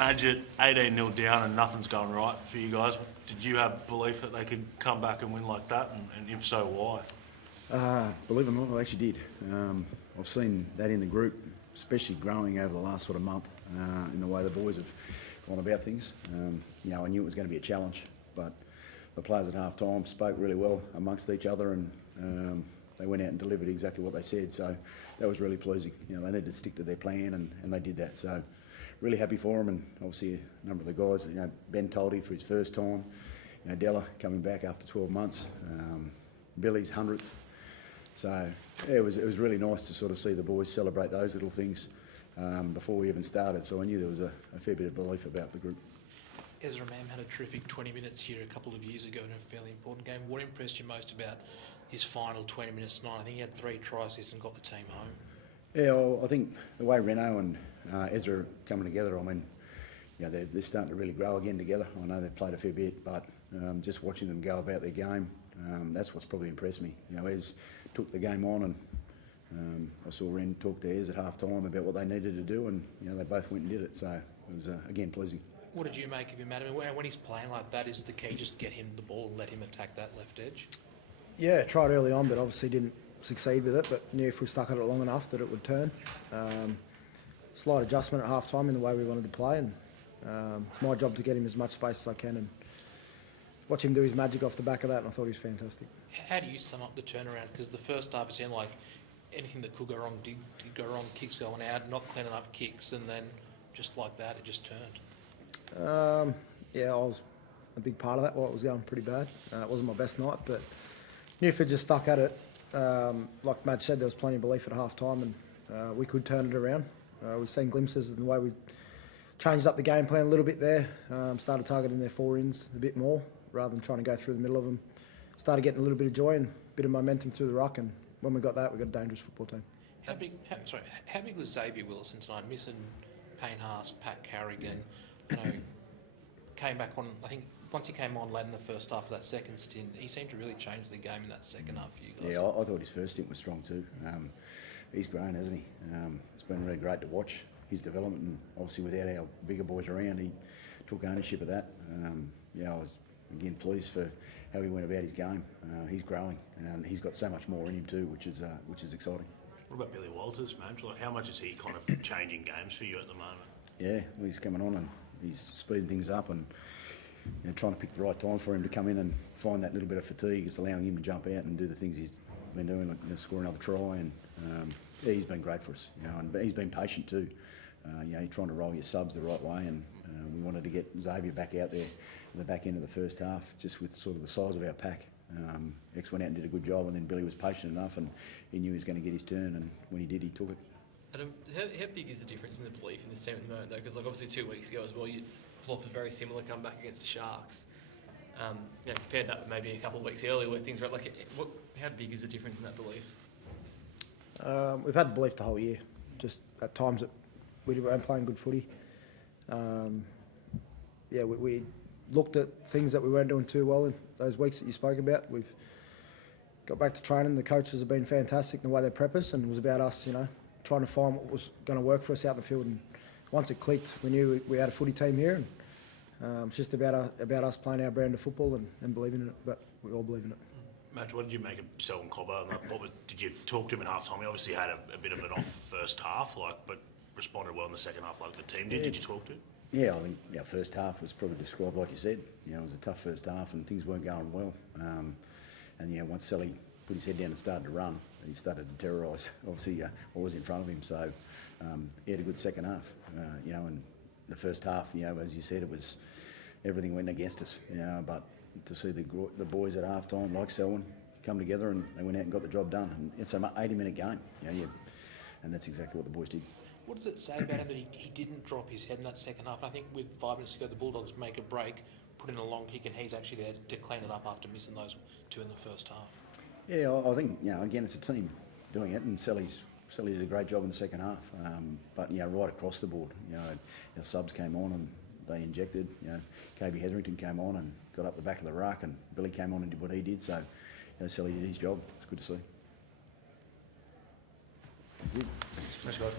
Madge at 18-0 down and nothing's going right for you guys. Did you have belief that they could come back and win like that? And if so, why? Believe it or not, I actually did. I've seen that in the group, especially growing over the last sort of month, in the way the boys have gone about things. You know, I knew it was going to be a challenge, but the players at half-time spoke really well amongst each other, and they went out and delivered exactly what they said. So that was really pleasing. You know, they needed to stick to their plan, and they did that. So really happy for them, and obviously a number of the guys. You know, Ben Toldy for his first time. You know, Della coming back after 12 months. Billy's 100th. So yeah, it was really nice to sort of see the boys celebrate those little things before we even started. So I knew there was a fair bit of belief about the group. Ezra Mam had a terrific 20 minutes here a couple of years ago in a fairly important game. What impressed you most about his final 20 minutes tonight? I think he had 3 tries and got the team home. Yeah, well, I think the way Reno and Ezra are coming together, I mean, you know, they're starting to really grow again together. I know they've played a fair bit, but just watching them go about their game, that's what's probably impressed me. You know, Ez took the game on, and I saw Ren talk to Ez at half-time about what they needed to do, and you know, they both went and did it. So it was again pleasing. What did you make of him, Adam? When he's playing like that, is the key just get him the ball and let him attack that left edge? Yeah, tried early on, but obviously didn't succeed with it. But knew if we stuck at it long enough that it would turn. Slight adjustment at half-time in the way we wanted to play, and it's my job to get him as much space as I can and watch him do his magic off the back of that, and I thought he was fantastic. How do you sum up the turnaround? Because the first half it seemed like anything that could go wrong did go wrong, kicks going out, not cleaning up kicks, and then just like that, it just turned. Yeah, I was a big part of that. Well, it was going pretty bad. It wasn't my best night, but knew if we just stuck at it, like Madge said, there was plenty of belief at half-time, and we could turn it around. We've seen glimpses in the way we changed up the game plan a little bit there, started targeting their forwards a bit more rather than trying to go through the middle of them. Started getting a little bit of joy and a bit of momentum through the ruck, and when we got that, we got a dangerous football team. How big was Xavier Wilson tonight? Missing Payne Haas, Pat Carrigan, you know, came back on. I think once he came on late in the first half of that second stint, he seemed to really change the game in that second half for you guys. Yeah, I thought his first stint was strong too. He's grown, hasn't he? It's been really great to watch his development, and obviously without our bigger boys around, he took ownership of that. Yeah, I was again pleased for how he went about his game. He's growing, and he's got so much more in him too, which is exciting. What about Billy Walters, Madge? Like, how much is he kind of changing games for you at the moment? Yeah, well, he's coming on and he's speeding things up, and you know, trying to pick the right time for him to come in and find that little bit of fatigue. It's allowing him to jump out and do the things he's been doing, like, you know, score another try. And yeah, he's been great for us. You know, and he's been patient too. You know, you're trying to roll your subs the right way, and we wanted to get Xavier back out there at the back end of the first half, just with sort of the size of our pack. X went out and did a good job, and then Billy was patient enough, and he knew he was going to get his turn, and when he did, he took it. Adam, how big is the difference in the belief in this team at the moment, though? Because like obviously 2 weeks ago as well, you pulled off a very similar comeback against the Sharks. You know, compared that with maybe a couple of weeks earlier where things were like, how big is the difference in that belief? We've had the belief the whole year. Just at times that we weren't playing good footy. Yeah, we looked at things that we weren't doing too well in those weeks that you spoke about. We've got back to training. The coaches have been fantastic in the way they prep us, and it was about us, you know, trying to find what was going to work for us out in the field. And once it clicked, we knew we had a footy team here, and it's just about us playing our brand of football and believing in it. But we all believe in it. Madge, what did you make of Selwyn Cobbo? Did you talk to him at half-time? He obviously had a bit of an off first half, but responded well in the second half like the team did. Yeah. Did you talk to him? Yeah, I think our first half was probably described like you said. You know, it was a tough first half and things weren't going well. And you know, once Sally put his head down and started to run, he started to terrorise. Obviously, what was in front of him. So he had a good second half. You know, and the first half, you know, as you said, it was everything went against us. You know, but to see the boys at half time, like Selwyn, come together and they went out and got the job done. And it's an 80-minute game. You know, and that's exactly what the boys did. What does it say about him that he didn't drop his head in that second half? And I think with 5 minutes to go, the Bulldogs make a break, put in a long kick, and he's actually there to clean it up after missing those 2 in the first half. Yeah, I think, you know, again, it's a team doing it, and Sally did a great job in the second half. But, you know, right across the board, you know, our subs came on and they injected. You know, KB Hetherington came on and got up the back of the ruck, and Billy came on and did what he did. So, you know, Sally did his job. It's good to see. Thanks, guys.